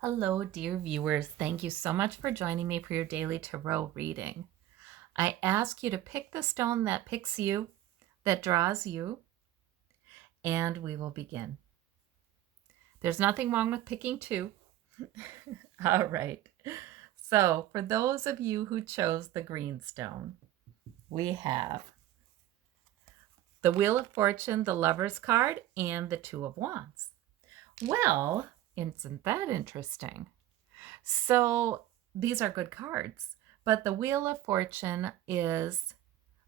Hello, dear viewers. Thank you so much for joining me for your daily tarot reading. I ask you to pick the stone that picks you, that draws you, and we will begin. There's nothing wrong with picking two. All right. So, for those of you who chose the green stone, we have the Wheel of Fortune, the Lover's card, and the Two of Wands. Well, isn't that interesting? So these are good cards, but the Wheel of Fortune is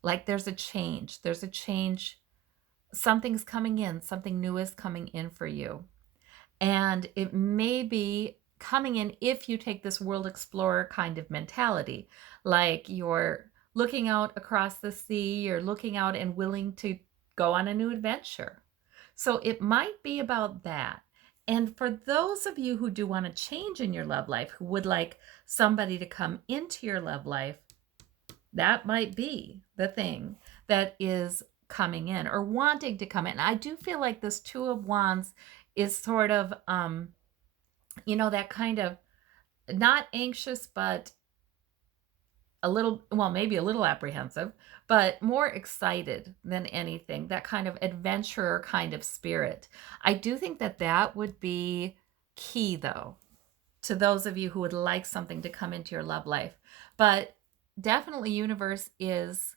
like there's a change. There's a change. Something's coming in, something new is coming in for you. And it may be coming in if you take this world explorer kind of mentality, like you're looking out across the sea, you're looking out and willing to go on a new adventure. So it might be about that. And for those of you who do want to change in your love life, who would like somebody to come into your love life, that might be the thing that is coming in or wanting to come in. I do feel like this Two of Wands is sort of, that kind of not anxious, but a little, well, maybe a little apprehensive, but more excited than anything. That kind of adventurer kind of spirit. I do think that that would be key, though, to those of you who would like something to come into your love life. But definitely, universe is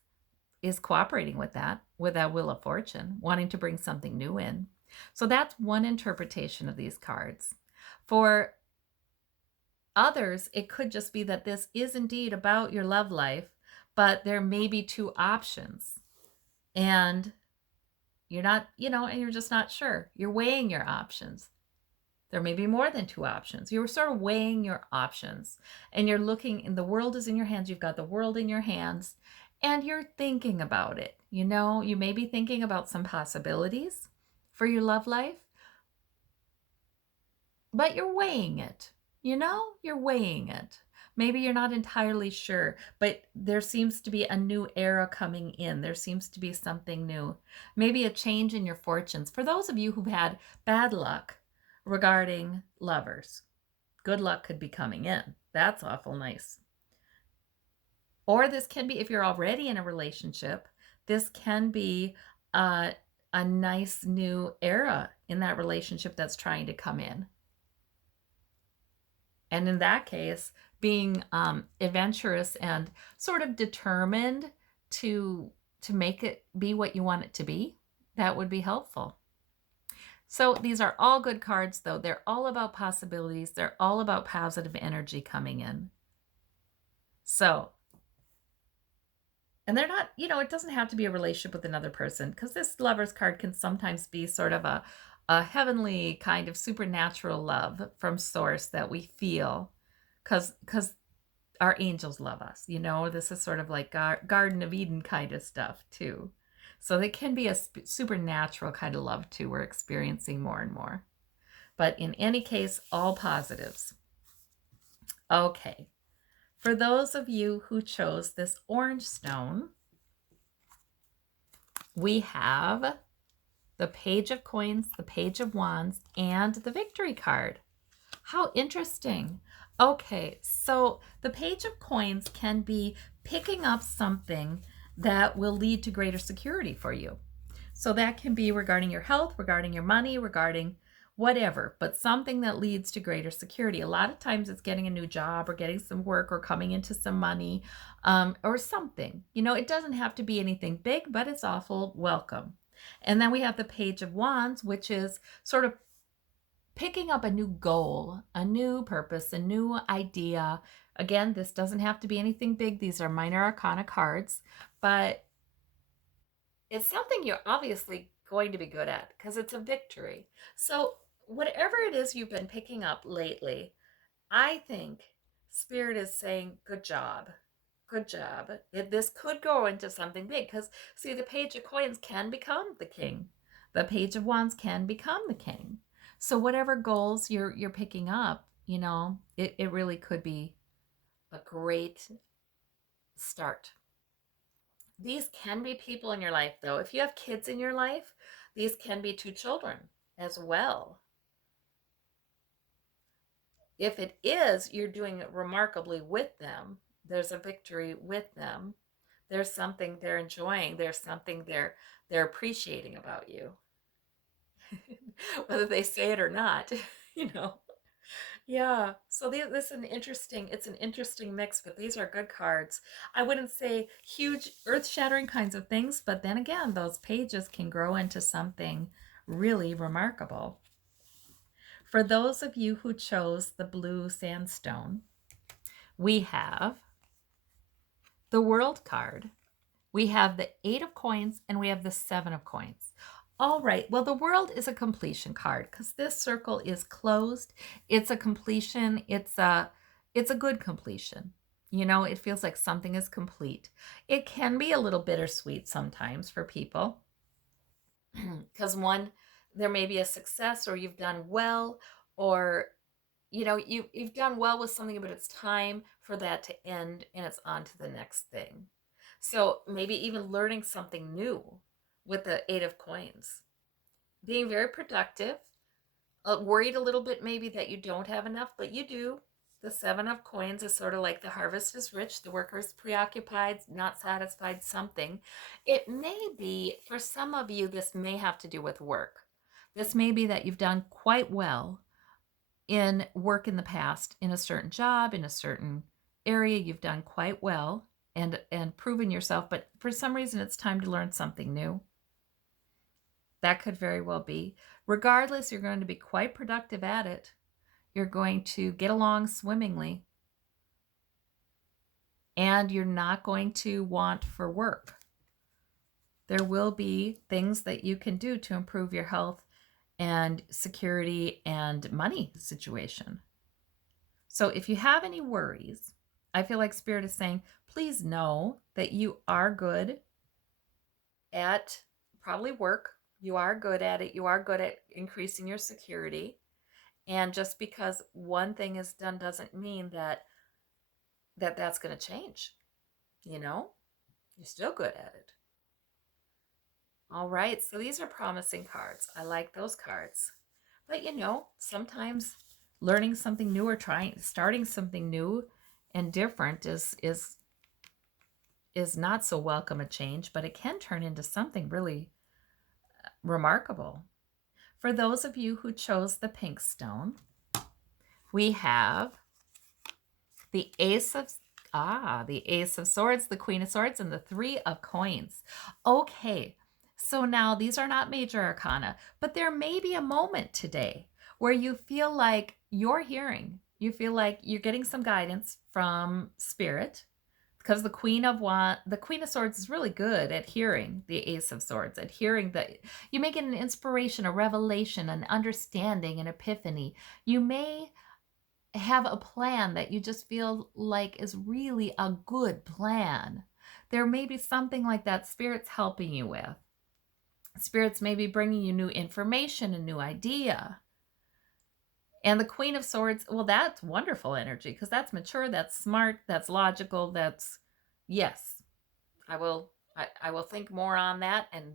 cooperating with that Wheel of Fortune, wanting to bring something new in. So that's one interpretation of these cards. For others, it could just be that this is indeed about your love life, but there may be two options. And you're not, and you're just not sure. You're weighing your options. There may be more than two options. You're sort of weighing your options and you're looking, and the world is in your hands. You've got the world in your hands and you're thinking about it. You may be thinking about some possibilities for your love life, but you're weighing it. You're weighing it. Maybe you're not entirely sure, but there seems to be a new era coming in. There seems to be something new. Maybe a change in your fortunes. For those of you who've had bad luck regarding lovers, good luck could be coming in. That's awful nice. Or this can be, if you're already in a relationship, this can be a nice new era in that relationship that's trying to come in. And in that case, being adventurous and sort of determined to make it be what you want it to be, that would be helpful. So these are all good cards, though. They're all about possibilities. They're all about positive energy coming in. So, and they're not, it doesn't have to be a relationship with another person, because this Lover's card can sometimes be sort of a heavenly kind of supernatural love from source that we feel because our angels love us. This is sort of like Garden of Eden kind of stuff too. So they can be a supernatural kind of love too. We're experiencing more and more. But in any case, all positives. Okay. For those of you who chose this orange stone, we have the Page of Coins, the Page of Wands, and the Victory card. How interesting. Okay, so the Page of Coins can be picking up something that will lead to greater security for you. So that can be regarding your health, regarding your money, regarding whatever, but something that leads to greater security. A lot of times it's getting a new job or getting some work or coming into some money or something. It doesn't have to be anything big, but it's awful welcome. And then we have the Page of Wands, which is sort of picking up a new goal, a new purpose, a new idea. Again, this doesn't have to be anything big. These are minor arcana cards, but it's something you're obviously going to be good at because it's a victory. So, whatever it is you've been picking up lately, I think Spirit is saying, good job. Good job. This could go into something big because, see, the Page of Coins can become the king. The Page of Wands can become the king. So whatever goals you're picking up, it really could be a great start. These can be people in your life, though. If you have kids in your life, these can be two children as well. If it is, you're doing it remarkably with them. There's a victory with them. There's something they're enjoying. There's something they're appreciating about you. Whether they say it or not, you know. Yeah. So this is it's an interesting mix, but these are good cards. I wouldn't say huge earth-shattering kinds of things, but then again, those pages can grow into something really remarkable. For those of you who chose the blue sandstone, we have the World card. We have the 8 of coins and we have the 7 of coins. All right, well, the World is a completion card because this circle is closed. It's a completion. It's a good completion. You know, it feels like something is complete. It can be a little bittersweet sometimes for people because there may be a success or you've done well, or you've done well with something, but it's time for that to end and it's on to the next thing. So maybe even learning something new with the 8 of coins, being very productive, worried a little bit maybe that you don't have enough, but you do. The 7 of coins is sort of like the harvest is rich, the worker is preoccupied, not satisfied, something. It may be, for some of you, this may have to do with work. This may be that you've done quite well in work in the past, in a certain job, in a certain area. You've done quite well and proven yourself, but for some reason it's time to learn something new. That could very well be. Regardless, you're going to be quite productive at it. You're going to get along swimmingly, and you're not going to want for work. There will be things that you can do to improve your health and security and money situation. So if you have any worries, I feel like Spirit is saying, please know that you are good at probably work. You are good at it. You are good at increasing your security. And just because one thing is done doesn't mean that's going to change. You know, you're still good at it. All right. So these are promising cards. I like those cards. But sometimes learning something new or starting something new and different is not so welcome a change, but it can turn into something really remarkable. For those of you who chose the pink stone, we have the Ace of Swords, the Queen of Swords, and the 3 of Coins. Okay, so now these are not major arcana, but there may be a moment today where you feel like you feel like you're getting some guidance from Spirit, because the Queen of Swords is really good at hearing the Ace of Swords, at hearing that you may get an inspiration, a revelation, an understanding, an epiphany. You may have a plan that you just feel like is really a good plan. There may be something like that Spirit's helping you with. Spirits may be bringing you new information, a new idea. And the Queen of Swords, well, that's wonderful energy because that's mature, that's smart, that's logical, that's, yes, I will think more on that and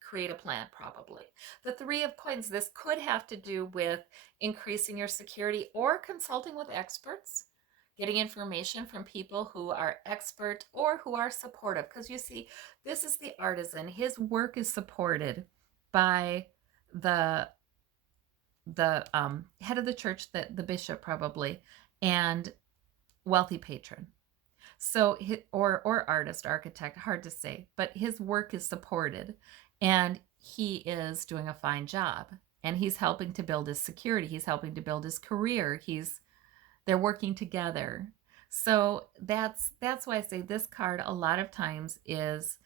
create a plan probably. The 3 of Coins, this could have to do with increasing your security or consulting with experts, getting information from people who are expert or who are supportive. Because you see, this is the artisan. His work is supported by the head of the church, the bishop probably, and wealthy patron. So or artist, architect, hard to say, but his work is supported and he is doing a fine job and he's helping to build his security. He's helping to build his career. They're working together. So that's why I say this card a lot of times is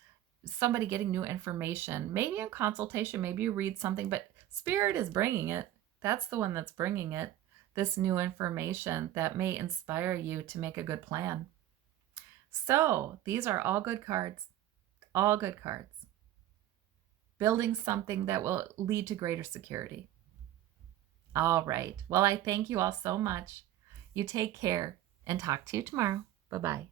somebody getting new information, maybe in consultation, maybe you read something, but Spirit is bringing it. That's the one that's bringing it, this new information that may inspire you to make a good plan. So these are all good cards, all good cards. Building something that will lead to greater security. All right. Well, I thank you all so much. You take care and talk to you tomorrow. Bye-bye.